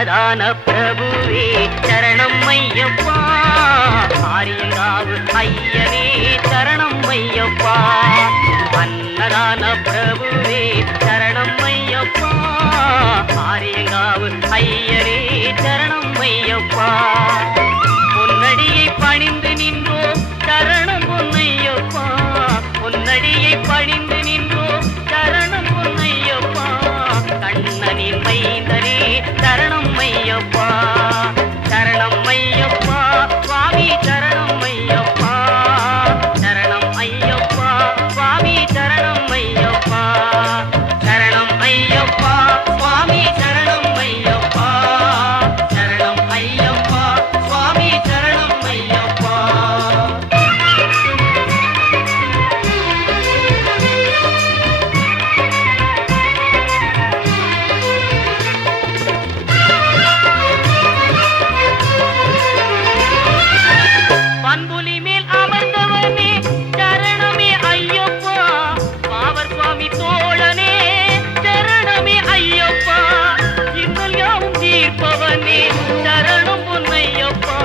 அன்னதான பிரபுவே சரணம் ஐயப்பா, ஆரியங்காவு ஐயனே சரணம் ஐயப்பா. அன்னதான பிரபுவே சரணம் ஐயப்பா, ஆரியங்காவு ஐயனே சரணம் ஐயப்பா. பொன்னடியை பணிந்து நின்றோ சரணம் பொன்னையப்பா, பொன்னடியை பணிந்து நின்றோ சரணம் பொன்னையப்பா. கண்ணனின் மைந்தனே சரணம் ஐயப்பா, சரணம் ஐயப்பா சுவாமி சரணம் ஐயப்பா, சரணம் ஐயப்பா சுவாமி சரணம் ஐயப்பா, சரணம் ஐயப்பா சுவாமி சரணம் ஐயப்பா, சரணம் ஐயப்பா சுவாமி சரணம் ஐயப்பா. பண்புலி மேல் அமர்ந்தவனே சரணமே ஐயப்பா, பாவர் சுவாமி தோழனே சரணமே ஐயப்பா. இன்னல் யாவும் தீர்ப்பவனே சரணம் பொன்னையப்பா,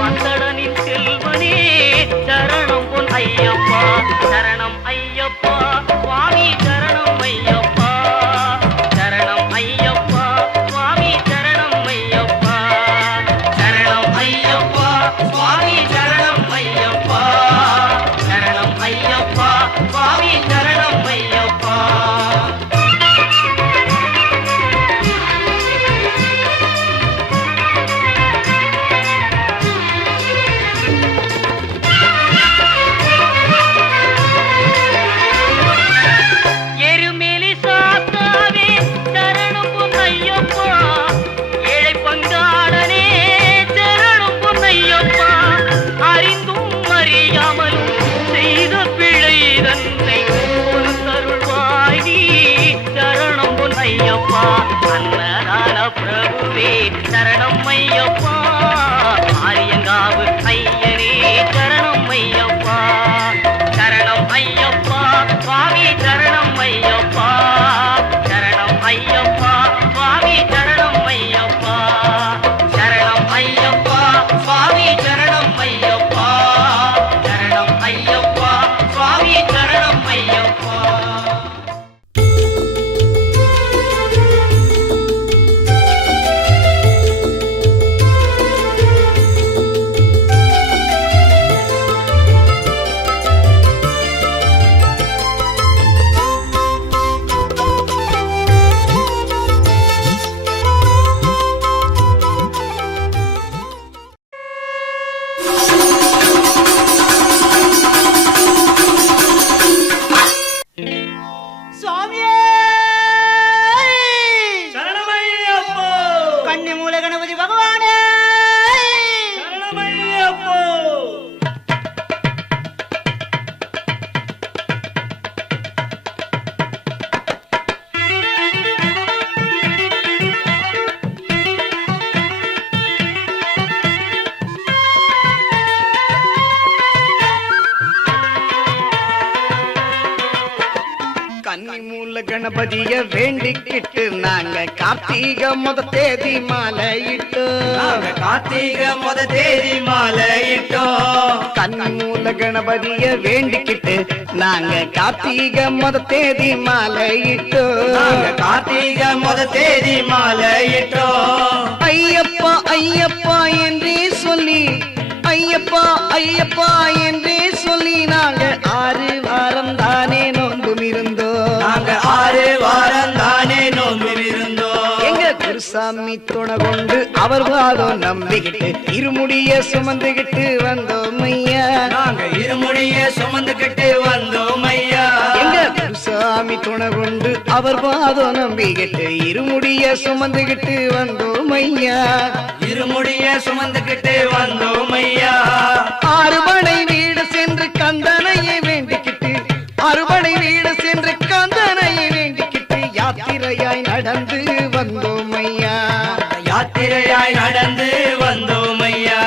மத்தடனின் செல்வனே சரணம் பொன் ஐயப்பா, சரணம் ஐயப்பா சுவாமி சரணம் ஐயப்பா, சரணம் ஐயப்பா சுவாமி சரணம் ஐயப்பா, சரணம் ஐயப்பா சுவாமி சரணம் ஐயப்பா, சரணம் ஐயப்பா சுவாமி சரணம் ஐயப்பா. எருமேலி சாத்தாவே சரணம் பொன்னையப்பா, ஏழை பங்காளனே சரணம் பொன்னையப்பா. அறிந்தும் அறியாமலும் செய்த பிழை தன்னை பொறுத்தருள்வாய் நீ சரணம் பொன்னையப்பா. அன்னதான பிரபுவே சரணம் ஐயப்பா, ஆரியங்காவு ஐயனே சரணம் ஐயப்பா, சரணம் ஐயப்பா சுவாமி சரணம் ஐயப்பா, சரணம் ஐயப்பா சுவாமி சரணம் ஐயப்பா, சரணம் ஐயப்பா சுவாமி சரணம் ஐயப்பா, சரணம் ஐயப்பா சுவாமி சரணம் ஐயப்பா. சுவாமியே சரணமையப்போ கன்னி மூல கணபதி பகவானே சரணமையப்போ. கன்னி மூல கணபதிய வேண்டிக்கிட்டு நாங்க கார்த்திகை முத தேதி மாலையிட்டு, நாங்க கார்த்திகை முத தேதி மாலையிட்டோம். கன்னி மூல கணபதிய வேண்டிக்கிட்டு நாங்க கார்த்திகை முத தேதி மாலையிட்டு, நாங்க கார்த்திகை முத தேதி மாலையிட்டோம். ஐயப்பா ஐயப்பா என்றே சொல்லி, ஐயப்பா ஐயப்பா என்றே சொல்லி நாங்க 6 வாரம் தானே நோன்பும் இருந்தோம். நாங்க 6 வாரம் தானே நோன்பு இருந்தோம். எங்க குருசாமி துணை கொண்டு அவர் வாதம் நம்பிக்கிட்டு இருமுடிய சுமந்துகிட்டு வந்தோம் ஐயா. நாங்க இருமுடிய சுமந்துகிட்டு வந்தோம் ஐயா. எங்க குருசாமி துணை கொண்டு அவர் வாதம் நம்பிக்கிட்டு இருமுடிய சுமந்துகிட்டு வந்தோம் ஐயா. இருமுடிய சுமந்துகிட்டு வந்தோம் ஐயா. அறுபடை வீடு சென்று கந்தனையை வேண்டிக்கிட்டு, அறுபடை வீடு சென்று கந்தனையை வேண்டிக்கிட்டு யாத்திரையாய் நடந்து வந்தோம் ஐயா. யாத்திரையாய் நடந்து வந்தோம் ஐயா.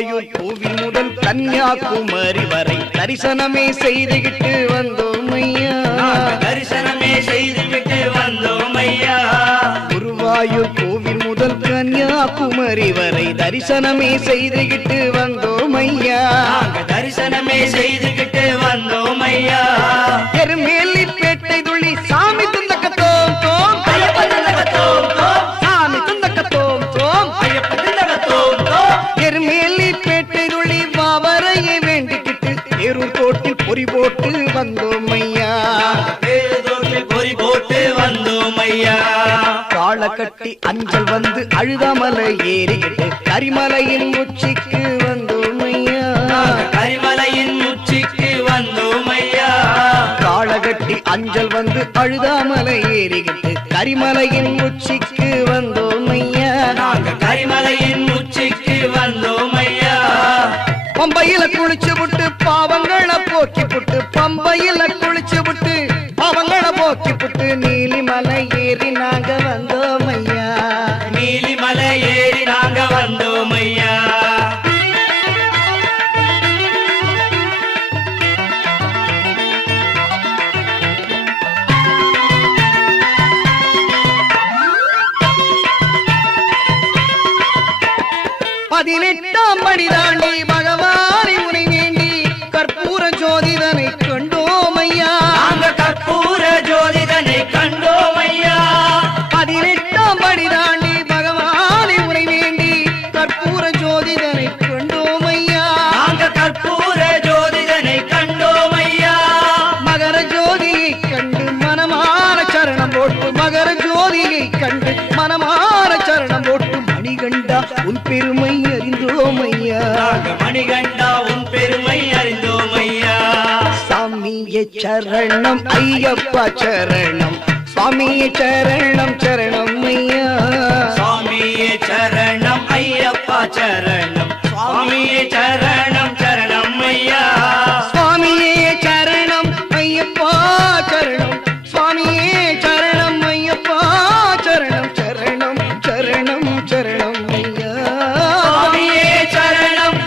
குருவாயூர் கோவில் முதல் கன்னியாகுமரி வரை தரிசனமே செய்துகிட்டு வந்தோம் ஐயா. தரிசனமே செய்துவிட்டு வந்தோம் ஐயா. குருவாயூர் கோவில் முதல் கன்னியாகுமரி வரை தரிசனமே செய்துகிட்டு வந்தோம் ஐயா. தரிசனமே செய்துகிட்டு வந்தோம் ஐயா. எருமேலி பேட்டை துள்ளி சாமி துந்தக்கத்தோம் தோம் ஐயப்ப துந்தகத்தோம் தோம். சாமி துந்தக்கத்தோம் தோம் ஐயப்ப துந்தகத்தோம் தோம். எருமேலி பேட்டை துள்ளி பாவரையை வேண்டிக்கிட்டு தேரூர் கோட்டில் பொறி போட்டு வந்தோம் ஐயா. தேர்தோட்டில் பொறி போட்டு வந்தோம் ஐயா. காளை கட்டி அஞ்சல் வந்து அழுதாமலை ஏறிக்கிட்டு கரிமலையின் உச்சிக்கு வந்தோம் ஐயா. கரிமலையின் உச்சிக்கு வந்தோம் ஐயா. காளை கட்டி அஞ்சல் வந்து அழுதாமலை ஏறிக்கிட்டு கரிமலையின் உச்சிக்கு வந்தோம் ஐயா. கரிமலையின் உச்சிக்கு வந்தோம் ஐயா. பம்பையில குளிச்சு விட்டு பாவங்களை போக்கி புட்டு பம்பையில குளிச்சு விட்டு பாவங்களை போக்கி புட்டு நீலிமலை ஏறி நாங்க வந்தோம் ஐயா. நீலிமலை ஏறி நாங்க வந்தோம் ஐயா. பதினெட்டாம் படி தாண்டி பகவானை உனை வேண்டி கற்பூர ஜோதிதனை கண்டோம் ஐயா. நாங்க கற்பூர ஜோதிதனை கண்டோம் ஐயா. பதினெட்டாம் படி தாண்டி பகவானை உனை வேண்டி கற்பூர ஜோதிதனை கண்டோம் ஐயா. நாங்க கற்பூர ஜோதிதனை கண்டோம் ஐயா. மகர ஜோதியை கண்டு மனமான சரணம் போட்டு மகர ஜோதியை கண்டு மனமான சரணம் போட்டு மணிகண்டா உன் பெருமை அறிந்தோம் ஐயா. நாங்க மணிகண்டா உன் பெருமை அறிந்தோம் ஐயா. சாமியே சரணம் ஐயப்பா சரணம் சுவாமியே சரணம் சரணம் ஐயா. சுவாமியே சரணம் ஐயப்பா சரணம். சுவாமியே சரணம் சரணம் ஐயா. சுவாமியே சரணம் ஐயப்பா சரணம் சுவாமியே சரணம் ஐயப்பா சரணம் சரணம் சரணம் சரணம் ஐயா. சுவாமியே சரணம்.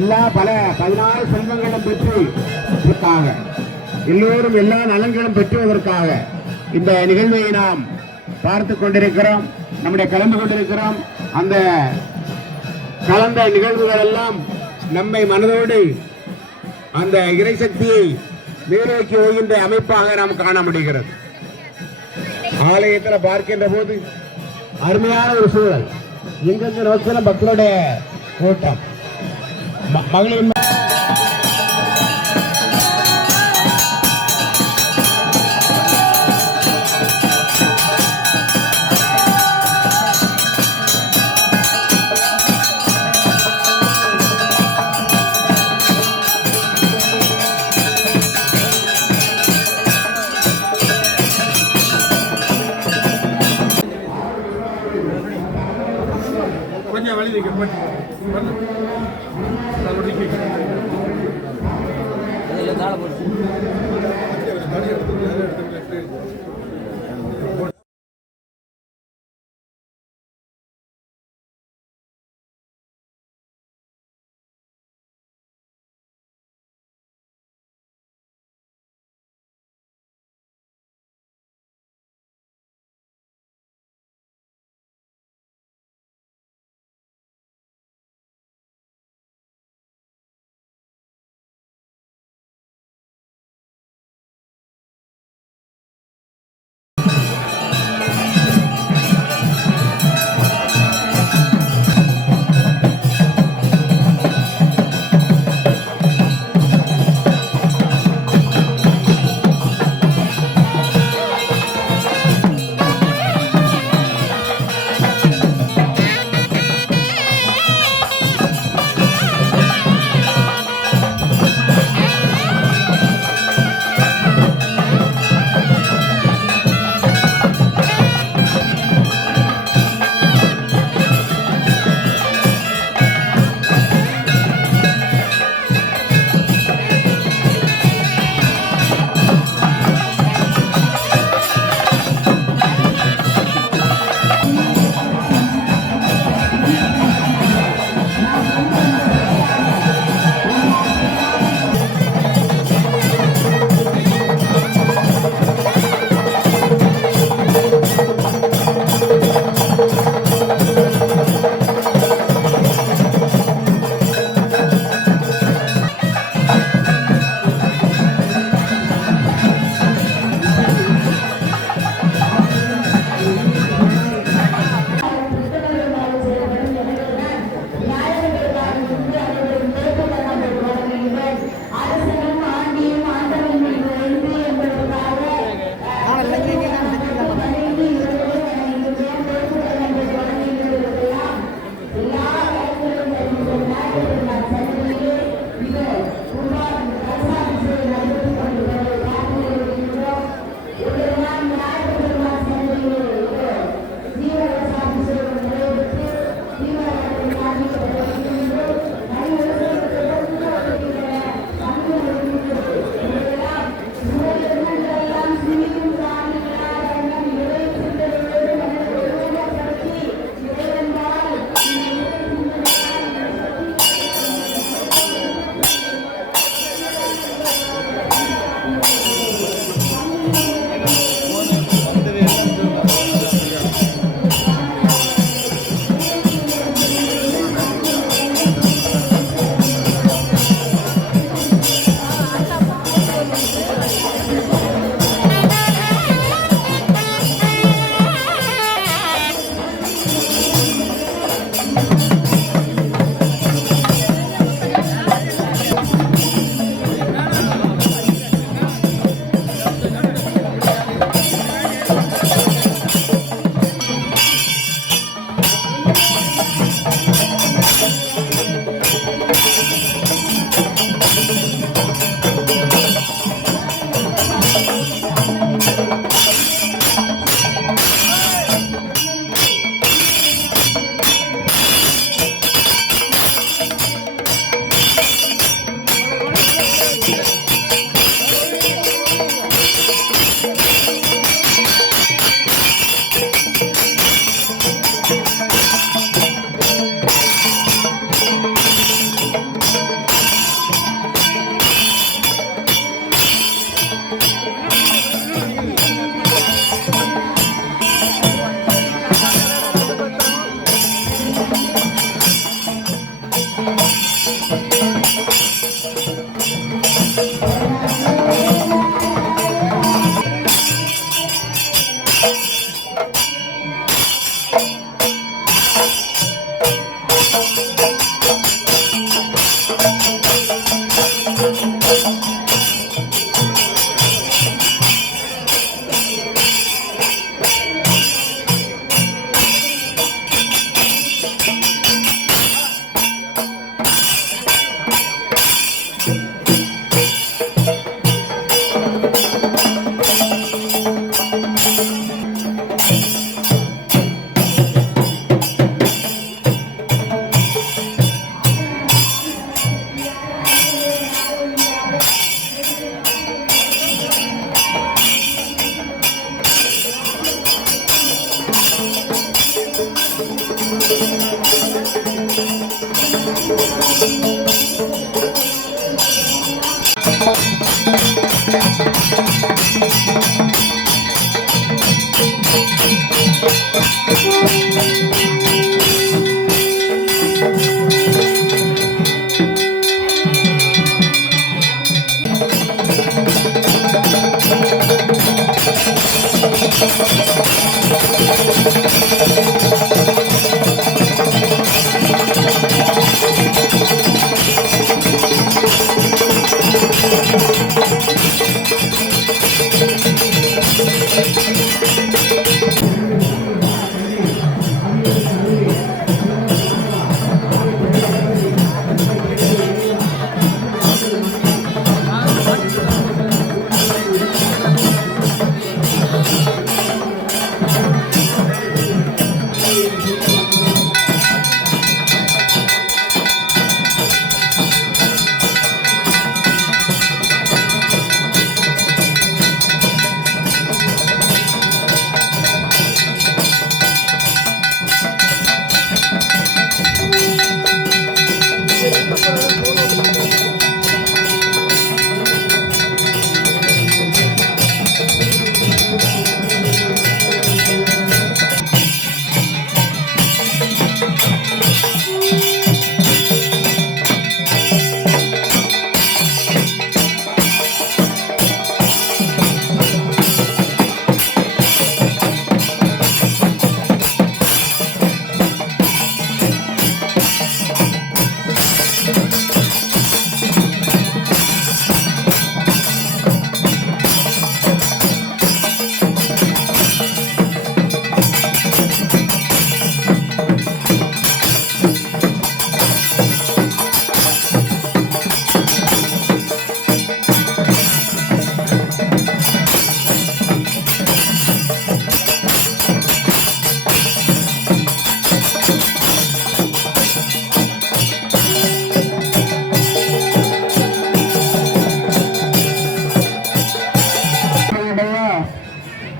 எல்லா பல 16 செல்வங்களும் பெற்றுவதற்காக எல்லோரும் எல்லா நலன்களும் பெற்றுவதற்காக இந்த நிகழ்வை நாம் பார்த்து கொண்டிருக்கிறோம். நம்முடைய கலந்து கொண்டிருக்கிறோம். அந்த கலந்த நிகழ்வுகள் எல்லாம் நம்மை மனதோடு அந்த இறைசக்தியை மேலோக்கி ஓகின்ற அமைப்பாக நாம் காண முடிகிறது. ஆலயத்தில் பார்க்கின்ற போது அருமையான ஒரு சூழல். எங்கெங்க நோக்கிலும் பக்தருடைய கூட்டம். மகளிர் கொஞ்சம் வழி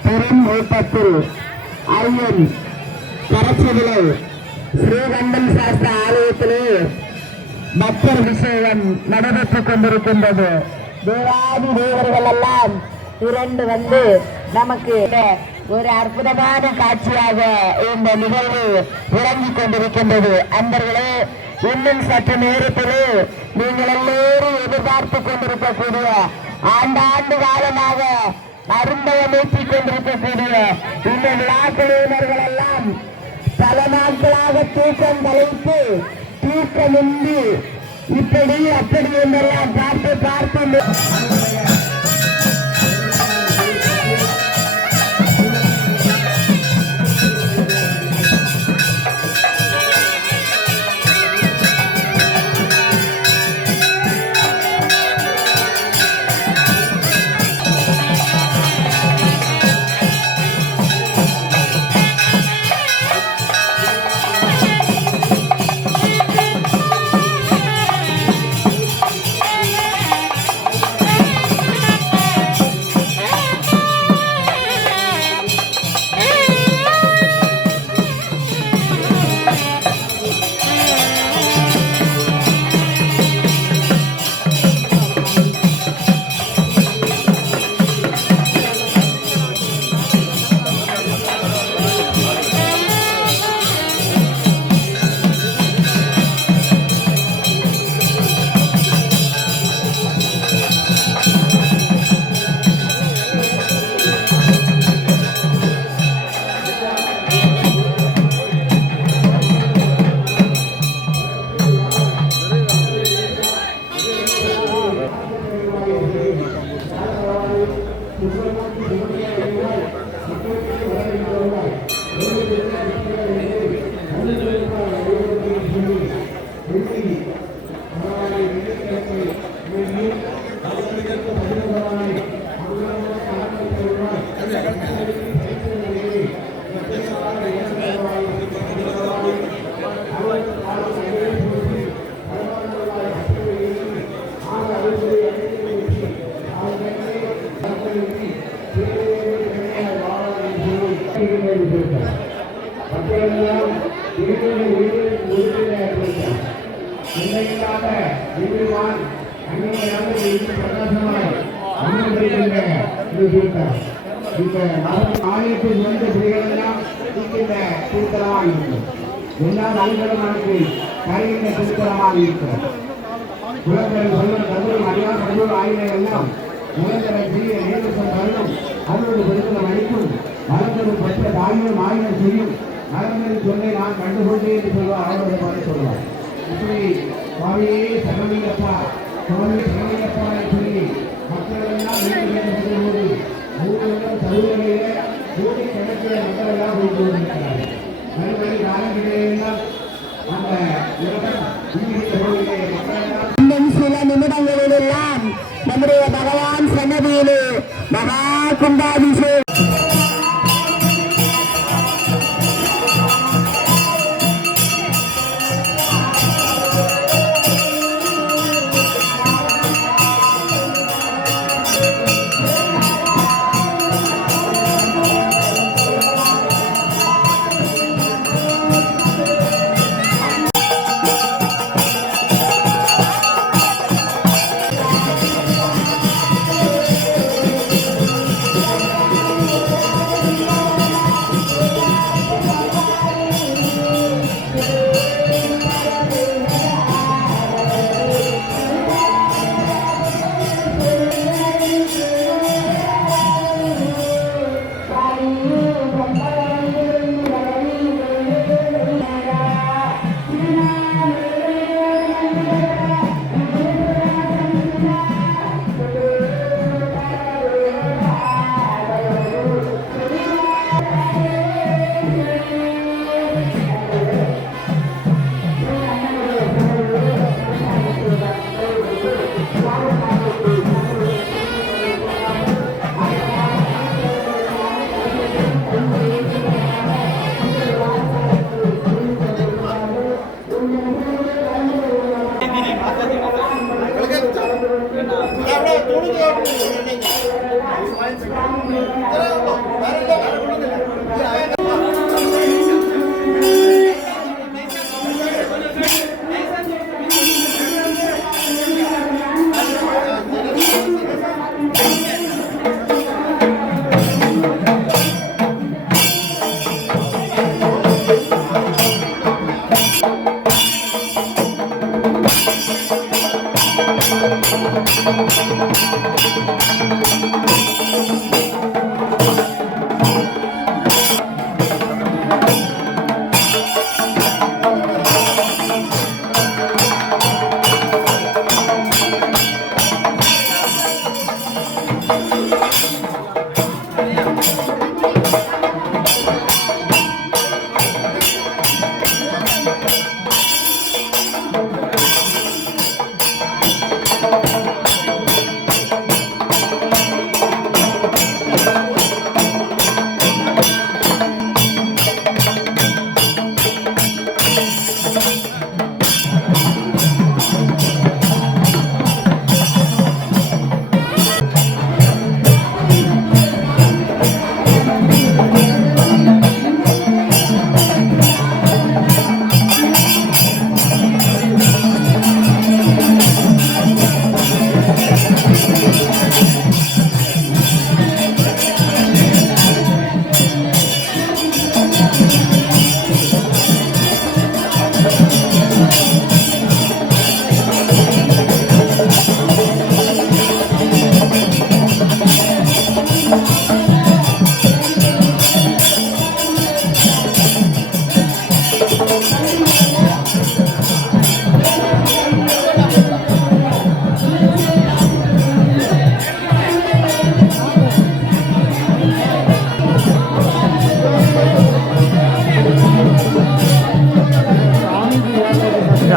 பெரும்பூட்டத்தில் ஐயன் கரச்சதிலே ஸ்ரீகண்டன் சாஸ்திர ஆலயத்திலே பக்தர் விஷயம் நடைபெற்றுக் கொண்டிருக்கின்றது. தேவாதி தேவர்கள் எல்லாம் திரண்டு வந்து நமக்கு ஒரு அற்புதமான காட்சியாக இந்த நிகழ்வு விளங்கிக் கொண்டிருக்கின்றது. அன்பர்களே, இன்னும் சற்று நேரத்திலே நீங்கள் எல்லோரும் எதிர்பார்த்து கொண்டிருக்கக்கூடிய ஆண்டாண்டு காலமாக அருந்தவமேற்றிக் கொண்டிருக்கக்கூடிய இந்த விழாக்குழுவினர்கள் எல்லாம் பல நாட்களாக தூக்கம் கலைத்து தூக்கமின்றி இப்படி அப்படி என்றெல்லாம் பார்த்து பார்த்து இருக்கிறோம். மக்கள் எல்லாம் வீடுகளை வீடு உறுதியாக இருக்கிறோம். இன்றையில்லாத வீடுவான் அன்னையாக வீடு பிரகாசமாய் அமர்ந்திருக்கின்ற இந்த கூட்டம். இந்த ஆலயத்தில் வந்த பிள்ளைகளெல்லாம் இந்த திருத்தலமாக இருக்கும். எல்லா நாள்களும் நமக்கு கருகின்ற திருத்தலமாக இருக்கிறோம். குலங்கள் சொல்லும் தமிழும் அறியாத தமிழ் ஆயுதம் எல்லாம் உலகரை செய்ய நேரத்தில் தருணம் அதோடு பெருத்தம் அளிக்கும் மறந்தது பற்ற தாயும் ஆயுதம் செய்யும் மறந்தது சொல்லை நான் கண்டுகொண்டே என்று சொல்வார். அவரோட பாட்டு சொல்வார். இப்படி சுவாமியே சரணமையப்பா சுவாமி சரணமையப்பா சொல்லி மக்கள் எல்லாம் போது ஊழலும் தருவதையில கோடி கணக்கில் மக்கள் எல்லாம் போய் கொண்டிருக்கிறார்கள். மறுபடி காலங்களிலெல்லாம் அந்த உலகம் இன்னும் சில நிமிடங்களிலெல்லாம் நம்முடைய பகவான் சன்னதியிலே மகா கும்பாபிஷேகம்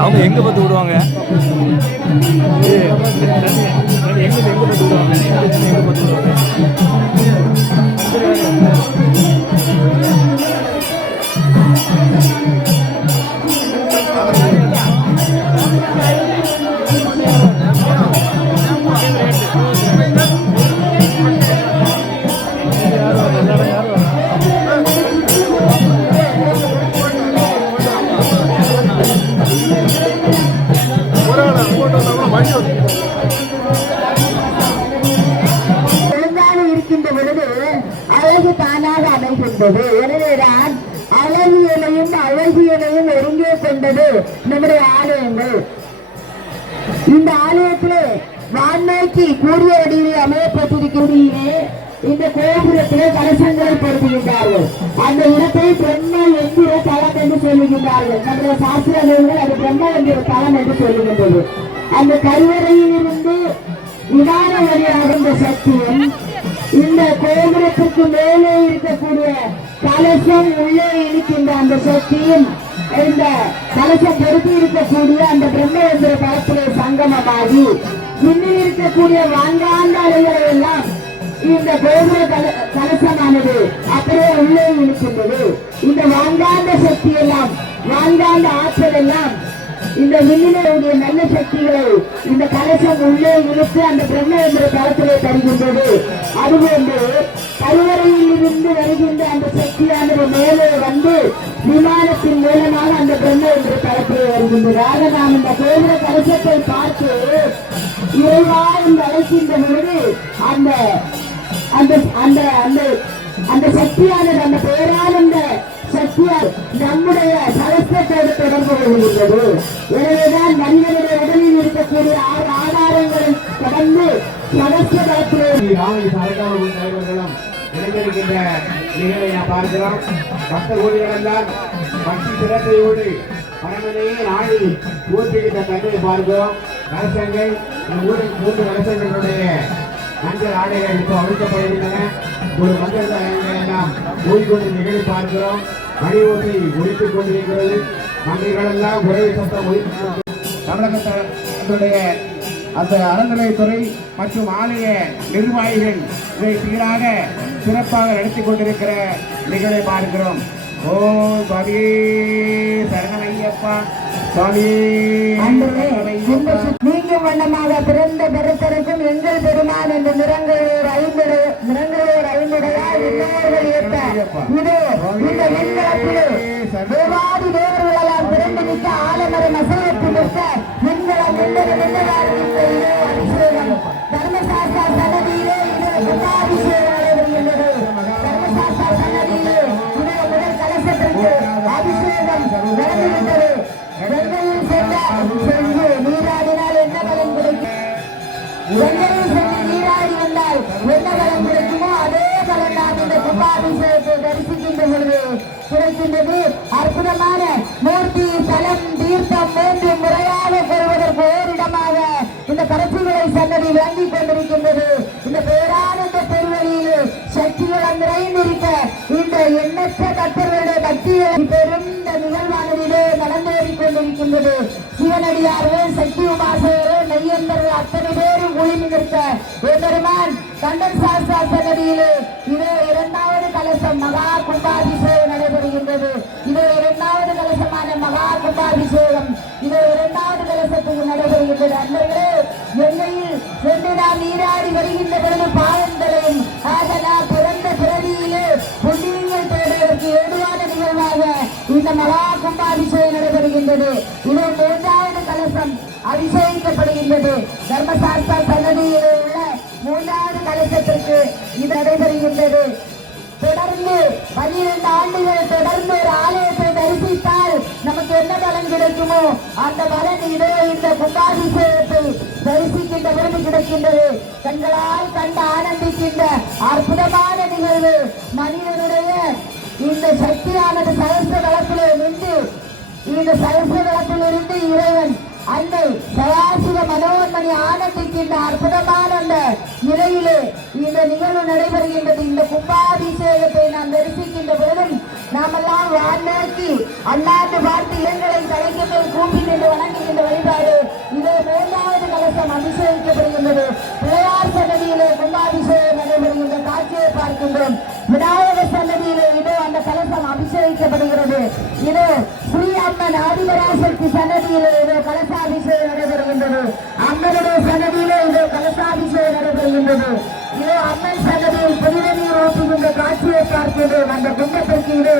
அவங்க எங்க பார்த்து விடுவாங்க எங்க பார்த்து விடுவாங்க எங்க பார்த்து விடுவாங்க அழகியலையும் அழகியலையும் ஒருங்கே கொண்டது நம்முடைய ஆலயங்கள். இந்த ஆலயத்திலே வான்நோக்கி கூடிய வடிவிலே அமையப்பட்டிருக்கிற இந்த கோபுரத்திலே கலசங்களை பொருத்துகின்றார்கள். அந்த இடத்தை பிரம்ம எந்திர தலம் என்று சொல்லுகின்றார்கள். நம்முடைய சாஸ்திர நூல்கள் அது பிரம்ம எந்திர தலம் என்று சொல்லுகின்றது. அந்த கருவறையில் இருந்து விமான வழியாக இந்த சக்தியும் இந்த கோபுரத்துக்கு மேலே இருக்கக்கூடிய கலசம் உள்ளே இருக்கின்ற அந்த சக்தியும் இந்த கலசம் பொறுத்து இருக்கக்கூடிய அந்த பிரம்மேந்திர தளத்திலே சங்கமமாகி இன்னும் இருக்கக்கூடிய வாங்காந்த அலைகளை எல்லாம் இந்த கோபுர கலசமானது அப்படியே உள்ளே இருக்கின்றது. இந்த வாங்காந்த சக்தி எல்லாம் வாங்காந்த ஆற்றல் எல்லாம் இந்த விண்ணினுடைய நல்ல சக்திகளை இந்த கலசம் உள்ளே இழுத்து அந்த பிரம்மேந்திர தளத்திலே தருகின்றது. அதுபோன்று கருவறையில் இருந்து வருகின்ற அந்த சக்தியானது மேலே வந்து விமானத்தின் மூலமாக அந்த பிரம்மேந்திர தளத்திலே வருகின்றது. ஆக நாம் இந்த கோபுர கலசத்தை பார்த்து இறைவா என்று அழைக்கின்ற பொழுது அந்த அந்த அந்த அந்த அந்த சக்தியானது அந்த பேரானந்த சக்தியால் நம்முடைய சலஸ்தத்தோடு தொடர்பு கொள்கின்றது. எனவேதான் மனிதனுடைய உடலில் இருக்கக்கூடிய ஆதாரங்களை கடந்து சலஸ்தலத்திலே இணைந்திருக்கின்ற நிகழ்வை நாம் பார்க்கிறோம். பக்த கோடிகளெல்லாம் பக்தி சிரத்தையோடு பரமனையே நாடி போற்றுகின்ற தன்மையை பார்க்கிறோம். கலசங்கள் மூன்று கலசங்களுடைய மஞ்சள் ஆடைகள் இப்போ அவிழ்க்கப்படுகின்றன. ஒரு மஞ்சள் எல்லாம் ஓடிக்கொண்டு நிகழ்ச்சி பார்க்கிறோம். மணி ஓசை ஒழித்துக் கொண்டிருக்கிறது. மந்திரிகளெல்லாம் உறவு சத்தம் தமிழகத்தினுடைய அந்த அறநிலையத்துறை மற்றும் ஆலய நிர்வாகிகள் இதை சீராக சிறப்பாக நடத்தி கொண்டிருக்கிற நிகழ்வை பார்க்கிறோம். ஓ சுவாமியே சரணமையப்பா, சுவாமியே நீங்க வண்ணமாக பிறந்த பெருத்தருக்கும் எங்கள் பெருமான் என்ற நிறங்களோர் ஐந்துடையால் இன்னொருவர் ஏற்ற இதோ இந்த விண்கலத்திலே தேவாதி தேவர்களெல்லாம் பிறந்து நிற்க ஆலமரம் அசையத்து நிற்க விண்கலம் அபிஷேகம் தர்மசாஸ்திர சன்னதியிலே இது கும்பாபிஷேகம் நடைபெறுகின்றது. தர்மசாஸ்திர சன்னதியிலே இது முதல் கலசத்திற்கு அபிஷேகம் நடந்துவிட்டது. வெங்கையில் சென்று நீராடினால் என்ன பலன் கிடைக்கும்? வெங்கையில் சென்று நீராடி வந்தால் என்ன பலன் கிடைக்குமோ அதே பலன் நாம் இந்த கும்பாபிஷேகத்தை தரிசிக்கின்ற பொழுது கிடைக்கின்றது. அற்புதமான மூர்த்தி தலம் தீர்த்தம் மூன்று முறையாக பெறுவதற்கு ஓரிடமாக இந்த கருத்துகளை சன்னதி விளங்கிக் கொண்டிருக்கின்றது. இந்த பேரானந்த பெருவழியில் சக்திகள் நிறைந்திருக்க இந்த எண்ணற்ற கட்டர்களுடைய பக்திகளை பெரும் இந்த நிகழ்வானதிலே நடந்தேறிக் கொண்டிருக்கின்றது. சிவனடியார்கள் சக்தி உபாசகர்கள் நெய்யந்தர்கள் அத்தனை பேரும் குழுமி நிற்க பெருமான் கண்டன் சாஸ்திரா சன்னதியிலே இதோ இரண்டாவது கலசம் மகா கும்பாபிஷேகம் நடைபெறுகின்றது. இதோ இரண்டாவது கலசமான மகா கும்பாபிஷேகம் இதோ இரண்டாவது கலசத்துக்கு நடைபெறுகின்றது. அன்பர்களே, எல்லையில் சென்று நாம் நீராடி வருகின்ற பொழுது பாவங்களையும் அதனால் பிறந்த பிறவியிலே புண்ணியங்கள் தேடுவதற்கு ஏதுவான நிகழ்வாக இந்த மகா கும்பாபிஷேகம் நடைபெறுகின்றது. இது மூன்றாவது கலசம் அபிஷேகிக்கப்படுகின்றது. தர்மசாஸ்திர சன்னதியிலே உள்ள மூன்றாவது கலசத்திற்கு இது நடைபெறுகின்றது. தொடர்ந்து 12 ஆண்டுகள் தொடர்ந்து ஒரு ஆலயத்தை தரிசித்தால் நமக்கு என்ன பலன் கிடைக்குமோ அந்த பலன் இதோ இந்த கும்பாபிஷேகத்தை தரிசிக்கின்ற பொழுது கிடைக்கின்றது. கண்களால் கண்டு ஆனந்திக்கின்ற அற்புதமான நிகழ்வு. மனிதனுடைய இந்த சக்தியானது சகஸ்ர தளத்திலே நின்று இந்த சகஸ்ர தளத்திலிருந்து இறைவன் அன்னை சயாசிவ மனோன்மணி ஆனந்திக்கின்ற அற்புதமான அந்த நிலையிலே இந்த நிகழ்வு நடைபெறுகின்றது. இந்த கும்பாபிஷேகத்தை நாம் தரிசிக்கின்ற பொழுதும் நாமெல்லாம் வான்நோக்கி அண்ணாந்து பார்த்து இடங்களை தலைக்கு மேல் கூப்பி நின்று வணங்குகின்ற வழிபாடு இது மூன்றாவது கலசம் அபிஷேகிக்கப்படுகின்றது. பிள்ளையார் சன்னதியிலே கும்பாபிஷேகம் நடைபெறுகின்ற காட்சியை பார்க்கின்றோம். விநாயகர் சன்னதியிலே இதோ அந்த கலசம் அபிஷேகிக்கப்படுகிறது. இதோ ஸ்ரீ அம்மன் ஆதிபராசக்தி சன்னதியிலே இதோ கலசாபிஷேகம் நடைபெறுகின்றது. அம்மனுடைய சன்னதியிலே இதோ கலசாபிஷேகம் நடைபெறுகின்றது. இதோ அம்மன் சன்னதியில் புனித நீர் ஊற்றுகின்ற காட்சியை பார்க்கின்றோம். அந்த கும்பத்திற்கு இது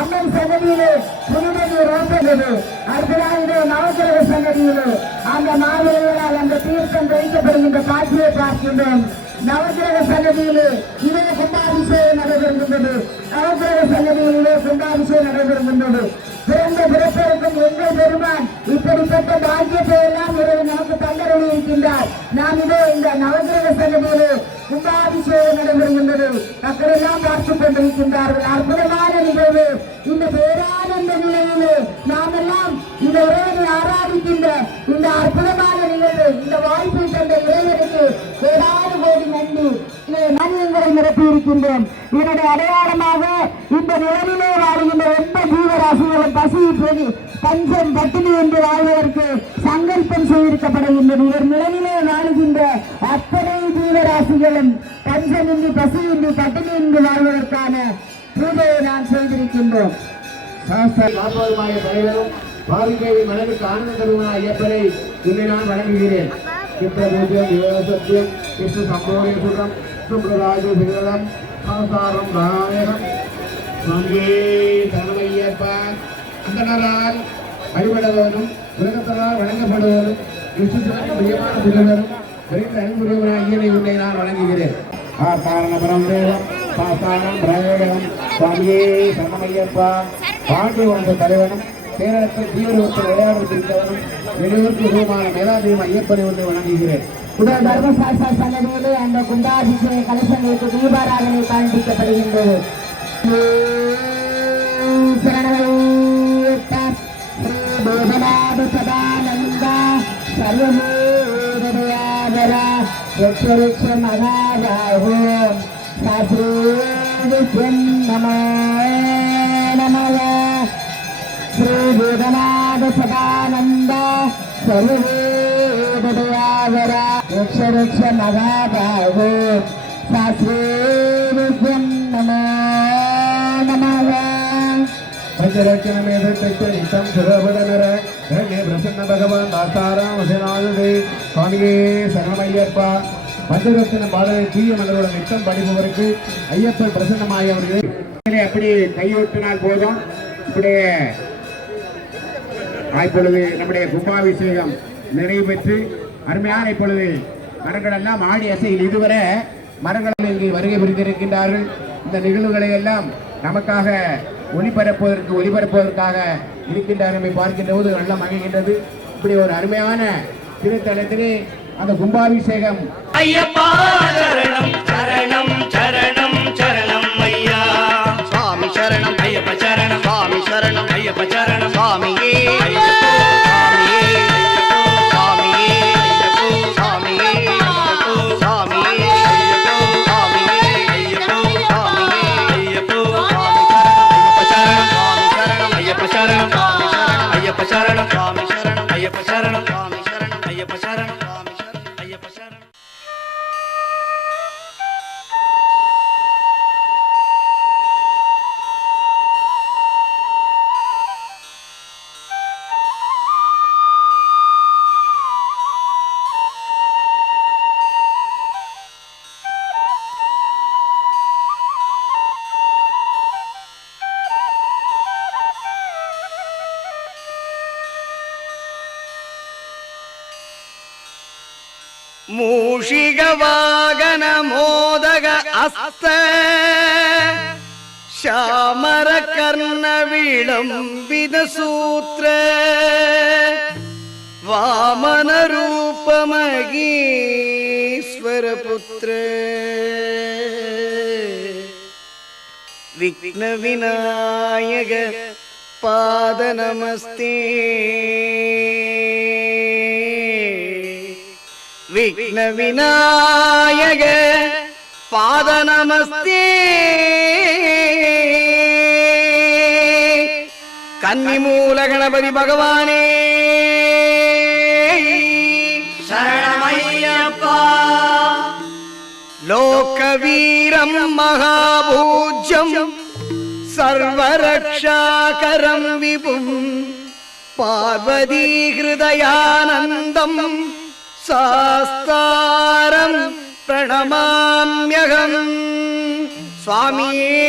அம்மன் சன்னதியிலே புனித நீர் ஊற்றுகிறது. அடுத்ததாக இதோ நவக்கிரக சன்னதியிலே அந்த மாவிளைகளால் அந்த தீர்த்தம் வைக்கப்படுகின்ற காட்சியை பார்க்கின்றோம். நவகிரக சன்னதியிலே இதே கும்பாபிஷேகம் நடைபெறுகின்றது. நவகிரக சன்னதியிலே கும்பாபிஷேகம் நடைபெறுகின்றது. பிறந்த பிறப்பிற்கும் எங்கள் பெருமான் இப்படிப்பட்ட பாக்கியத்தை எல்லாம் நமக்கு தந்தரளி இருக்கின்றார். நாம் இதோ இந்த நவகிரக சன்னதியிலே கும்பாபிஷேகம் நடைபெறுகின்றது. மக்கள் எல்லாம் பார்த்துக் கொண்டிருக்கின்றார்கள். அற்புதமான நிகழ்வு. இந்த பேரானந்த நிலையிலே நாம் எல்லாம் இந்த இறைவனை ஆராதிக்கின்ற இந்த அற்புதமான நிகழ்வு, இந்த வாய்ப்பை தந்த இறைவனுக்கு ஏதாவது கோடி நன்றி. மனிதங்களை நிரப்பி இருக்கின்றோம். இதனுடைய அடையாளமாக இந்த நிலவிலே வாழ்கின்ற எந்த ஜீவராசிகளும் பசி பஞ்சம் பட்டினி என்று வாழ்வதற்கு சங்கல்பம் செய்திருக்கப்படுகின்றது. இவர் நிலவிலே வாழ்கின்ற அத்தனை ஜீவராசிகளும் பஞ்சமின்றி பசியின்றி பட்டினி என்று வாழ்வதற்கான பூஜையை நான் செய்திருக்கின்றோம். காப்பதுமாய தலைவரும் பாதுகாவி மனதுக்கு ஆனந்த தருவனாய் ஐயப்பனை இன்று நான் வழங்குகிறேன். சித்த பூஜ்யம் யோகசத்தியம் விஷ்ணு சம்போதேசுரம் சுப்ரராஜ விரதம் சம்சாரம் நாயகம் சுவாமியே சரணமையப்பா. அந்தனரால் வழிபடுவதும் உலகத்தரால் வழங்கப்படுவதும் விஷ்ணுக்கு பிரியமான புகழரும் விரைந்த அன்புரியவனாய் ஐயனை உன்னை நான் வழங்குகிறேன். காரணபரம் தேவம் சாஸ்தானம் பிரயோகம் சுவாமியே சரணமையப்பா. பாண்டி வந்த தலைவனும் கேரளத்தில் தீவிரத்தில் விளையாடுவதற்கவனும் வெளியூருக்கு உருவமான மேலாதியும் ஐயப்பனை ஒன்று வழங்குகிறேன். உடல் தர்மசாஸ்திர சன்னதியிலே அந்த குண்டாபிஷேக கலசங்களுக்கு தீபாராதனை காண்பிக்கப்படுகின்றது. श्री वेदनाथ सदानंद सर्ववेदयावरा रक्ष रक्ष महाबाहो शास्त्रे विद्यं नमो नमः. पंचरक्षणमेतम सुरभुडनर हृदय प्रसन्न भगवान दाताराम सेनादे स्वामिये சரணமையப்பா. பஞ்சரத்ன பாடலை தூய மலருடன் நித்தம் படிப்பவருக்கு ஐயப்பன் பிரசன்னமாய் அவர்களே அப்படி கையொட்டினால் போதும். இப்படியே இப்பொழுது நம்முடைய கும்பாபிஷேகம் நிறைவு பெற்று அருமையான இப்பொழுது மரங்கள் எல்லாம் ஆடி அசையில் இதுவரை மரங்கள் இங்கே வருகை புரிந்திருக்கின்றார்கள். இந்த நிகழ்வுகளை எல்லாம் நமக்காக ஒளிபரப்புவதற்காக இருக்கின்ற நம்மை பார்க்கின்ற போது நல்லா மகிழ்கின்றது. இப்படி ஒரு அருமையான திருத்தலத்திலே அந்த கும்பாபிஷேகம். ஐயப்பா சரணம் சரணம் சரணம் சரணம் ஐயா சுவாமி சரணம் ஐயப்ப சரணம் சுவாமி சரணம் ஐயப்ப சரணம் சுவாமியே சரணம் சுவாமி சரணம் ஐயப்ப சரணம் சுவாமி சரணம் ஐயப்ப சரணம் சுவாமி சரணம் ஐயப்ப சரணம். மூஷிக வாகன மோதக அஸ்த ஷாமர கர்ண விளம்பித சூத்ர வாமன ரூப மகேஸ்வர புத்திர விக்ன விநாயக பாத நமஸ்தே விக்ன விநாயக பாத நமஸ்தே. கன்னிமூல கணபதி பகவானே சரணமையப்பா. லோகவீரம் மகாபூஜ்யம் சர்வரக்ஷாகரம் விபும் பார்வதி ஹிருதயானந்தம் சாஸ்தாரம் பிரணமாம்யகம். சுவாமியே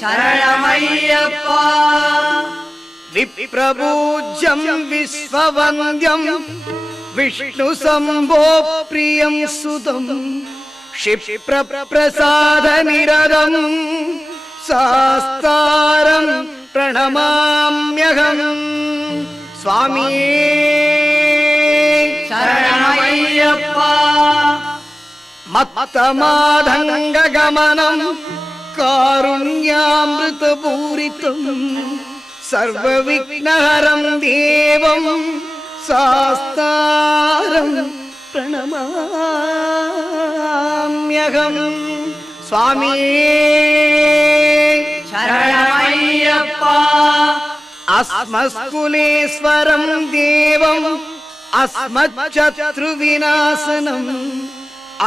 சரணமையப்பா. விப்ரபூஜ்யம் விஸ்வவந்தியம் വിഷ്ണു സംഭോ പ്രിയം സുതം ക്ഷിപ്രപ്രസാദ നിരതം സാസ്താരം പ്രണമാമ്യഹം. സ്വാമിയേ ശരണമയ്യപ്പ. മത്തമാധംഗഗമനം കാരുണ്യാമൃതപൂരിതം സർവവിഘ്നഹരം ദേവം സാസ്താരം പ്രണമാമ്യഹം. സ്വാമിയേ ശരണമയ്യപ്പ. അസ്മസ്കുലേശ്വരം ദേവം അസ്മച്ഛത്രുവിനാശനം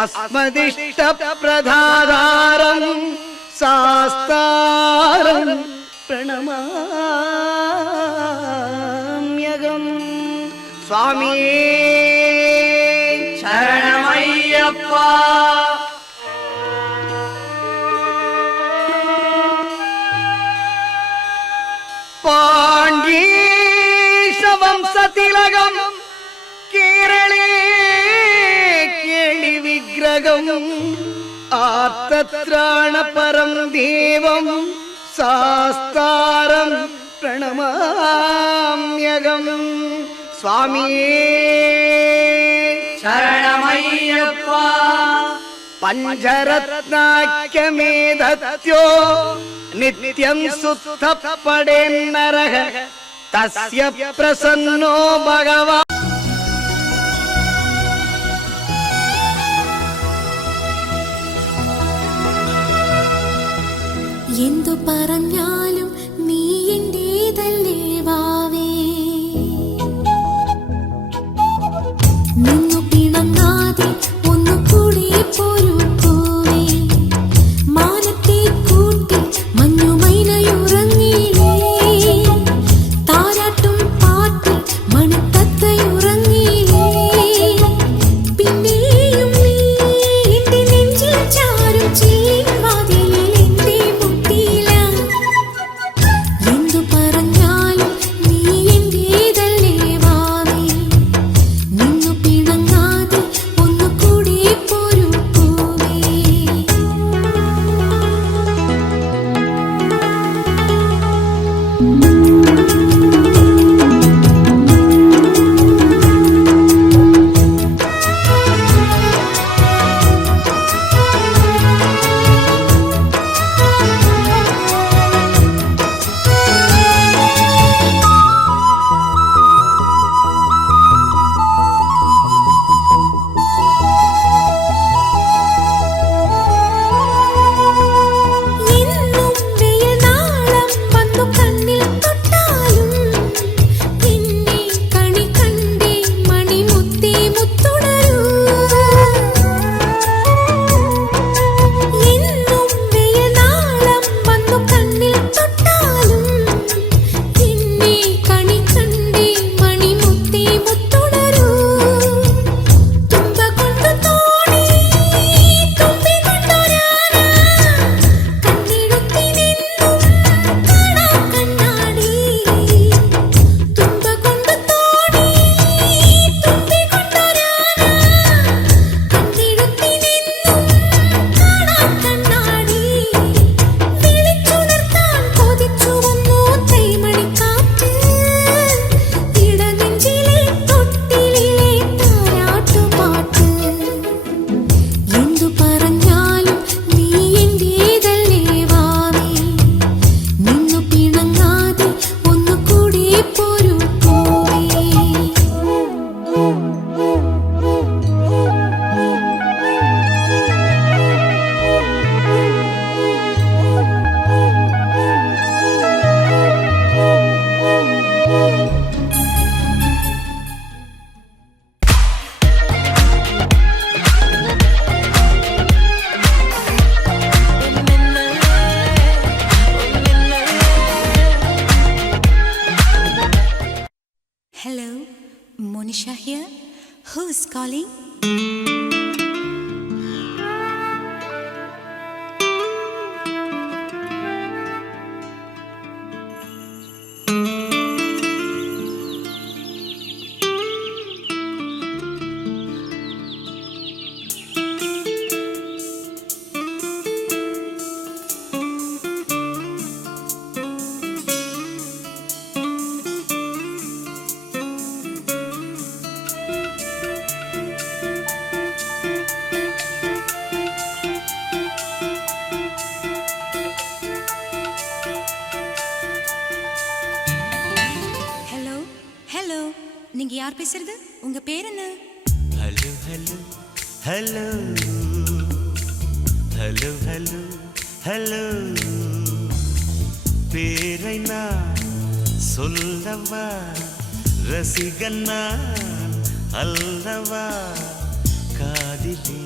അസ്മദിഷ്ടപ്രധാതാരം സാസ്താരം പ്രണമാമ്യഹം. സ്വാമിയേ ശരണമയ്യപ്പ. പാണ്ഡ്യേശവംസതിലകം കേരളേ കേളി വിഗ്രഹം ആർത്തത്രാണപരം ദേവം സാസ്താരം പ്രണമാമ്യഹം. സ്വാമിയേ ശരണമയ്യപ്പ. പഞ്ചരത്നാഖ്യമേധത്യോ നിത്യം സുത്തപടേന്നരഃ തസ്യ പ്രസന്നോ ഭഗവാൻ. എന്തു പറഞ്ഞാലും നീ എന്റേതല്ലേ വാവേ, നിന്നു പിണങ്ങാതെ ഒന്നുകൂടി പൊരുക്കൂവേ. മാനത്തെ കൂട്ടി മഞ്ഞുമൈനയുറങ്ങിയില്ലേ, താരാട്ടും പാട്ടിൽ മണിത്തത്തയുറങ്ങിയില്ലേ. പിന്നെയും നീ എന്റെ നെഞ്ചിൽ ചാരും ചില്ലിവാതിലിൽ എന്റെ മുട്ടിയില. എന്തു പറഞ്ഞാലും നീ എന്റേതല്ലേ വാവേ, നിന്നു പിണങ്ങാതെ ഒന്നുകൂടി പൊരുക്കൂവേ. എന്നും വെയിൽനാളം വന്നു കണ്ണിൽ തൊട്ടാലും നിന്നെ കണി കണ്ടേ മണിമുത്തേ മുത്തുണരൂ. എന്നും വെയിൽനാളം വന്നു കണ്ണിൽ തൊട്ടാലും നിന്നെ കണി കണ്ടേ മണിമുത്തേ മുത്തുണരൂ. തുമ്പ കൊണ്ടു തോണി തുമ്പി കൊണ്ടൊരാന കണ്ണിടുത്തി നിന്നും കാണാ കണ്ണാടി. തുമ്പ കൊണ്ടു തോണി തുമ്പി കൊണ്ടൊരാന കണ്ണിടുത്തി നിന്നും കാണാ കണ്ണാടി. വിളിച്ചുണർത്താൻ കൊതിച്ചു വന്നു തേമണിക്കാറ്റ്, ഇടനെഞ്ചിലെ തൊട്ടിലിലെ താരാട്ടുപാട്ട്. എന്തു പറഞ്ഞാലും നീ എന്റേതല്ലേ വാവേ, നിന്നു പിണങ്ങാതെ ഒന്നുകൂടി പൊരുക്കൂവേ. Hello, Monisha here. Who's calling? யார் பேசுறது? உங்க பேர் என்ன? Hello hello hello hello hello hello பேரை நான் சொல்லவா, ரசிகன் நான் அல்லவா, காதிலே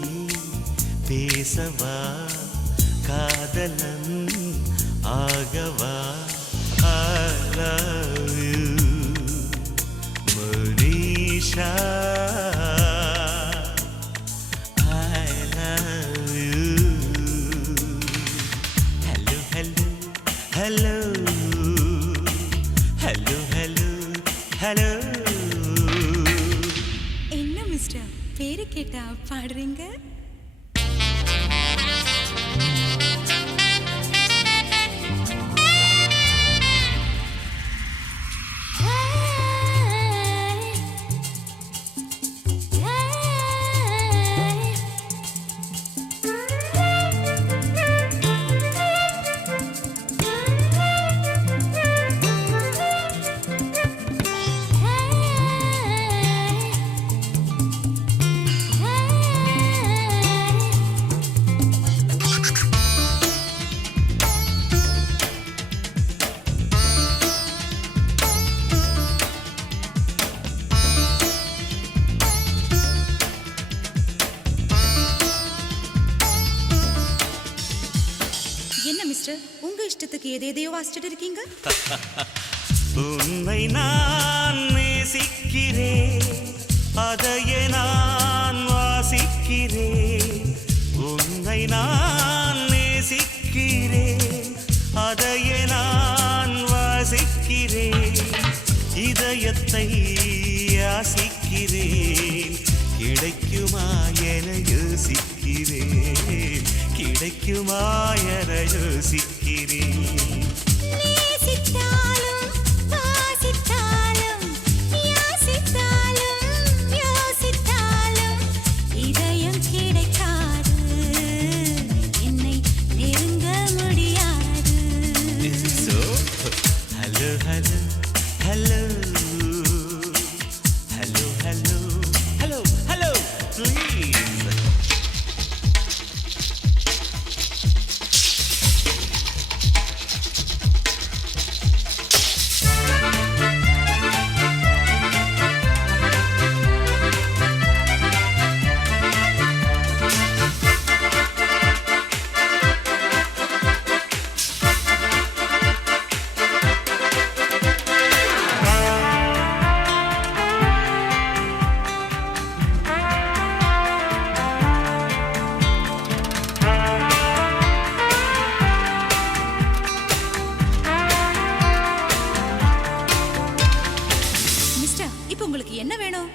பேசவா, காதலன் ஆகவா. I love you, Manisha. I love you. Hello, hello, hello, hello, hello, hello. என்ன மிஸ்டர், பேரு கேட்டா பாடுறீங்க? என்ன மிஸ்டர், உங்க இஷ்டத்துக்கு எதையோ வாசிச்சுட்டு இருக்கீங்க? உன்னை நான் நேசிக்கிறேன், அதையே நான் வாசிக்கிறேன். உன்னை நான் நேசிக்கிறேன், அதையே நான் வாசிக்கிறேன். இதயத்தை யாசிக்கிறேன், கிடைக்குமா என யோசிக்கிறேன், கிடைக்குமா என யோசிக்கிறேன். நேசித்தாலும் வாசித்தாலும் யாசித்தாலும் யோசித்தாலும் இதயம் கிடைக்காது, என்னை நெருங்க முடியாது. So, hello, hello, hello, hello, hello, hello, hello, please. Mister, இப்போ உங்களுக்கு என்ன வேணும்?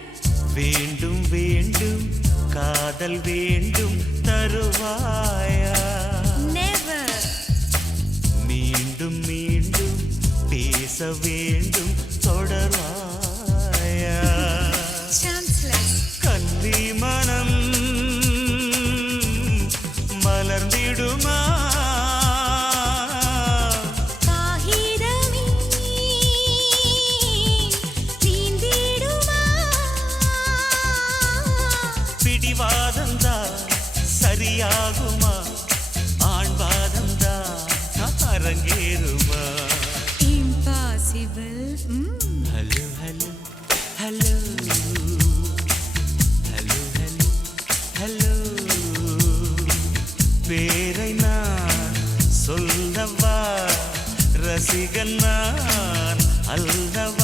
வேண்டும் வேண்டும் காதல் வேண்டும் தருவாயா, நெவர். மீண்டும் மீண்டும் பேச வேண்டும் தொடர்வாயா. சான்ஸ்லெஸ். கன்னி மனம் மலர்ந்திடுமா, காகிதமே நீந்திடுமா, பிடிவாதந்தா சரியாகுமா, ஆண்பாதந்தா அரங்கேறுமா. Impossible. Hello hello hello hello hello hello பேரை நான் சொல்லவா, ரசிகன் நான் அல்லவா.